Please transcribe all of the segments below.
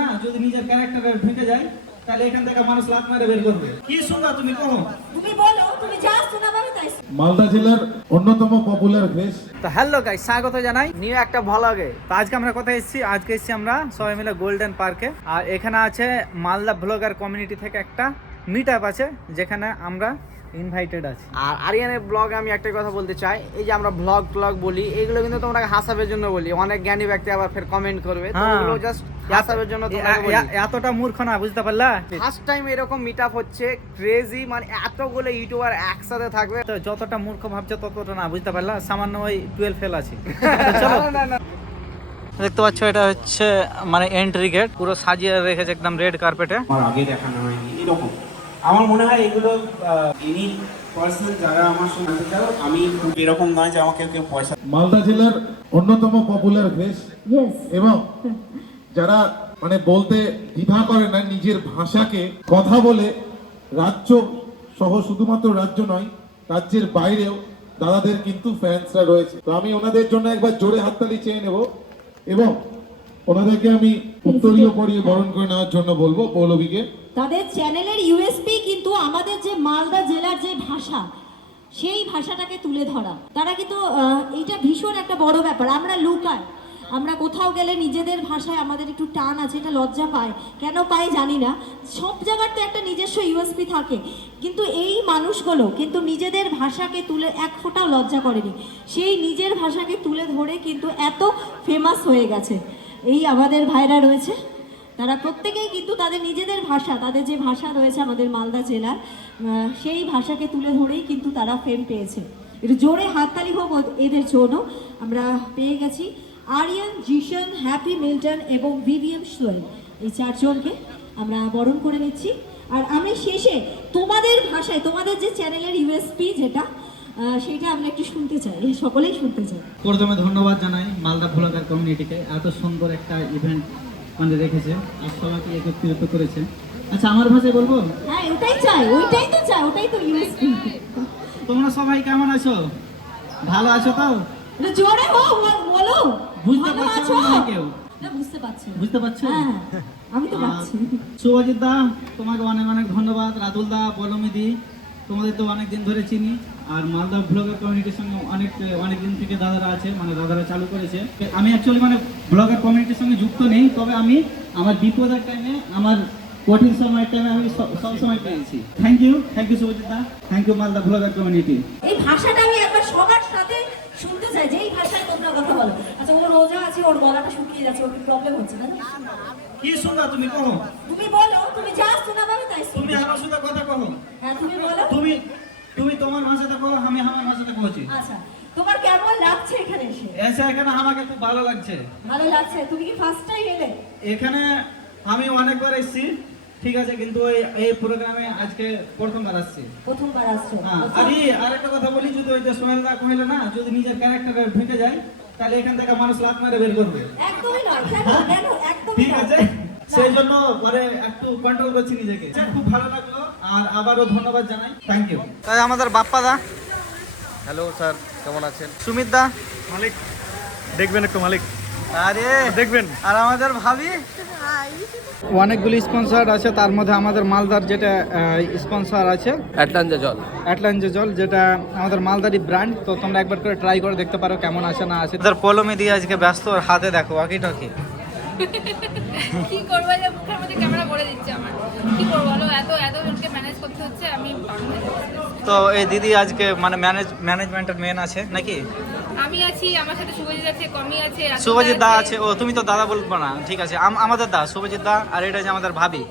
না যদি নিজের ক্যারেক্টারে ঢুকে যায় তাহলে এখান থেকে মানুষ লাত মেরে বের করবে। কি শুনবা তুমি কहो? তুমি বলো, তুমি যা শোনাবে তাই। মালদা জেলার অন্যতম পপুলার ঘেষ। তো হ্যালো গাইস, স্বাগত জানাই নিউ একটা ভ্লগে। তো আজকে আমরা কোথায় এসেছি? আজকে এসেছি আমরা সবাই মিলে গোল্ডেন পার্কে। আর এখানে আছে মালদা ব্লগার কমিউনিটি থেকে একটা মিট আপ আছে, যেখানে আমরা ইনভাইটেড আছি। আর আরিয়ানের ব্লগে আমি একটা কথা বলতে চাই, এই যে আমরা ব্লগ বলি, এগুলো কিন্তু তোমরা হাসাবের জন্য বলি। অনেক জ্ঞানী ব্যক্তি আবার ফের কমেন্ট করবে, তো এগুলো জাস্ট হাসাবের জন্য তোমাকে বলি। এতটা মূর্খ না, বুঝতে পারলা? ফার্স্ট টাইম এরকম মিটআপ হচ্ছে, ক্রেজি, মানে এতগুলো ইউটিউবার একসাথে থাকবে। তো যতটা মূর্খ ভাবছো ততটা না, বুঝতে পারলা? সামান্য ওই 12 ফেল আছে। দেখতে পাচ্ছ, এটা হচ্ছে মানে এন্ট্রি গেট, পুরো সাজিয়ে রেখেছে একদম রেড কার্পেটে। আমার আগে দেখানো হয়নি এরকম। আমার মনে হয় এগুলো এনি পার্সন যারা আমার সঙ্গে জানতে চাও, আমি এরকম নয় যে আমাকে কেউ পয়সা। মালদা জেলার অন্যতম পপুলার ঘেষ এবং যারা মানে বলতে দ্বিধা করে না নিজের ভাষাকে, কথা বলে রাজ্য সহ, শুধুমাত্র রাজ্য নয় রাজ্যের বাইরেও দাদাদের কিন্তু ফ্যান্সরা রয়েছে। তো আমি ওনাদের জন্য একবার জোরে হাততালি চেয়ে নেব এবং ওনাদেরকে আমি উত্তরীয় পরিয়ে বরণ করে নেওয়ার জন্য বলবো পৌলবীকে। তাদের চ্যানেলের ইউএসপি কিন্তু আমাদের যে মালদা জেলার যে ভাষা, সেই ভাষাটাকে তুলে ধরা। তারা কিন্তু এইটা ভীষণ একটা বড় ব্যাপার। আমরা লুকাই, আমরা কোথাও গেলে নিজেদের ভাষায় আমাদের একটু টান আছে, এটা লজ্জা পায়। কেন পায় জানি না, সব জায়গার তো একটা নিজস্ব ইউএসপি থাকে, কিন্তু এই মানুষগুলো কিন্তু নিজেদের ভাষাকে তুলে এক ফোঁটাও লজ্জা করেনি। সেই নিজের ভাষাকে তুলে ধরে কিন্তু এত ফেমাস হয়ে গেছে। এই আমাদের ভাইরা রয়েছে, তারা প্রত্যেকেই কিন্তু তাদের নিজেদের ভাষা, তাদের যে ভাষা রয়েছে আমাদের মালদা জেলার, সেই ভাষাকে তুলে ধরেই কিন্তু তারা ফেম পেয়েছে। একটু জোরে হাততালি হোক এদের জন্য। আমরা পেয়ে গেছি আরিয়ান, জিশন, হ্যাপি, মিল্টন এবং ভিভিয়ান সোয়েল, এই চারজনকে আমরা বরণ করে নিচ্ছি। আর আমি শেষে তোমাদের ভাষায়, তোমাদের যে চ্যানেলের ইউএসপি যেটা, সেটা আমরা একটু শুনতে চাই, সকলেই শুনতে চাই। প্রথমে ধন্যবাদ জানাই মালদা ব্লগার কমিউনিটিকে, এত সুন্দর একটা ইভেন্ট মানে রেখেছে আর সবাইকে একত্রিত করেছে। আচ্ছা, আমার ভাষায় বলবো? হ্যাঁ, ওটাই চাই, ওইটাই তো চাই, ওটাই তো ইউএসপি। তোমরা সবাই কেমন আছো? ভালো আছো তো? জোরে বলো। বুঝতে পারছো না কেউ? না, বুঝতে পারছি। বুঝতে পারছো? হ্যাঁ, আমি তো পাচ্ছি। শুভজিৎ দা, তোমাকে অনেক অনেক ধন্যবাদ। রাতুল দা, পৌলমী, তোমাদের তো অনেক দিন ধরে চিনি। আর মালদা ব্লগার কমিউনিটির সঙ্গে অনেক দিন থেকে দাদারা আছে, মানে দাদারা চালু করেছে। আমি অ্যাকচুয়ালি মানে ব্লগার কমিউনিটির সঙ্গে যুক্ত নেই, তবে আমি আমার বিপদের টাইমে, আমার কঠিন সময়ের টাইমে আমি সব সময় পেয়েছি। Thank you Subhajit da, thank you Malda blogger community. এই ভাষাটা আমি একবার সবার সাথে শুনতে চাই, যে এই ভাষায় তোমরা কথা বলো। আচ্ছা, ওর রোজা আছে, ওর গলাটা শুকিয়ে যাচ্ছে, ওর প্রবলেম হচ্ছে না? কি শুনবা তুমি কहो? তুমি বলো, তুমি যা শোনাবে তাই। তুমি আমার সাথে কথা কहो। হ্যাঁ, তুমি বলো। তুমি তোমার ভাষাতে কहो, আমি আমার ভাষাতে কইছি। আচ্ছা, তোমার কেমন লাগছে এখানে এসে? এখানে আমাকে খুব ভালো লাগছে। ভালো লাগছে। তুমি কি ফার্স্ট টাইম এলে? এখানে আমি অনেকবার এসেছি, ঠিক আছে, কিন্তু এই প্রোগ্রামে আজকে প্রথমবার আসছি। প্রথমবার আসছো? হ্যাঁ। আর একটা কথা বলি, যদি ওই যে সোহেলদা কইলো না, যদি নিজের ক্যারেক্টারে ঢুকে যায় তাহলে এখান থেকে মানুষ লাত মেরে বের করবে। একদমই নয়। কেন একদমই ঠিক নয়। আছে, সেই জন্য পরে একটু কন্ট্রোল করছি নিজেকে। খুব ভালো লাগলো, আর আবারও ধন্যবাদ জানাই। Thank you. তাই আমাদের বাপ্পা দা। হ্যালো স্যার, কেমন আছেন? সুমিত দা, মালিক দেখবেন একটু, মালিক আরে দেখবেন। আর আমাদের ভাবি। অনেকগুলি স্পন্সর আছে, তার মধ্যে আমাদের মালদার যেটা স্পন্সর আছে অ্যাটলান্জা জল, যেটা আমাদের মালদারি ব্র্যান্ড। তো তোমরা একবার করে ট্রাই করে দেখতে পারো কেমন আছে না আছে। তোর পলমে দিয়ে আজকে ব্যস্ত, ওর হাতে দেখো ওয়াকি টকি। কি করবো, যে মুখের মধ্যে ক্যামেরা করে দিচ্ছে আমার, কি করবো বলো? এত জনকে ম্যানেজ করতে হচ্ছে, আমি পারবো না। তো এই দিদি আজকে মানে ম্যানেজমেন্টের মেন আছে নাকি? আমি আছি, আমার সাথে শুভজিৎ আছে, কমি আছে, শুভজিৎ দা আছে। ও তুমি তো দাদা বলবো না, ঠিক আছে। আমাদের দা শুভজিৎ দা, আর এটা হচ্ছে আমাদের ভাবি।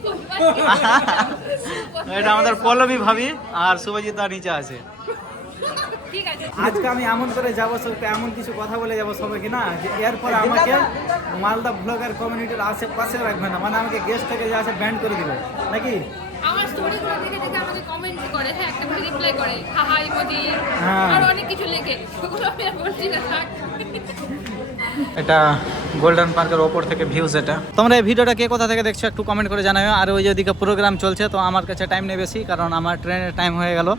এটা আমাদের পল্লবী ভাবি, আর শুভজিৎ দা নিচে আছে। ঠিক আছে। আজকে আমি এমন করে যাবো, এমন কিছু কথা বলে যাবো সবাইকে না, যে এরপরে আমাকে মালদা ব্লগার কমিউনিটির আশেপাশে রাখবে না, মানে আমাকে গেস্ট থেকে যে আছে ব্যান্ড করে দিবে নাকি? আমার স্টোরিগুলো দেখে আমাকে কমেন্ট করে, হ্যাঁ, একটা করে রিপ্লাই করে, হাহা ইমোজি, হ্যাঁ, আর অনেক কিছু লেখে, সেগুলো আমি আর বলছি না, থাক। এটা গোল্ডেন পার্কের ওপর থেকে ভিউজ। এটা তোমরা এই ভিডিওটা কে কোথা থেকে দেখছো একটু কমেন্ট করে জানাও। আর ওই যে ওদিকে প্রোগ্রাম চলছে, তো আমার কাছে টাইম নেই বেশি, কারণ আমার ট্রেনের টাইম হয়ে গেল।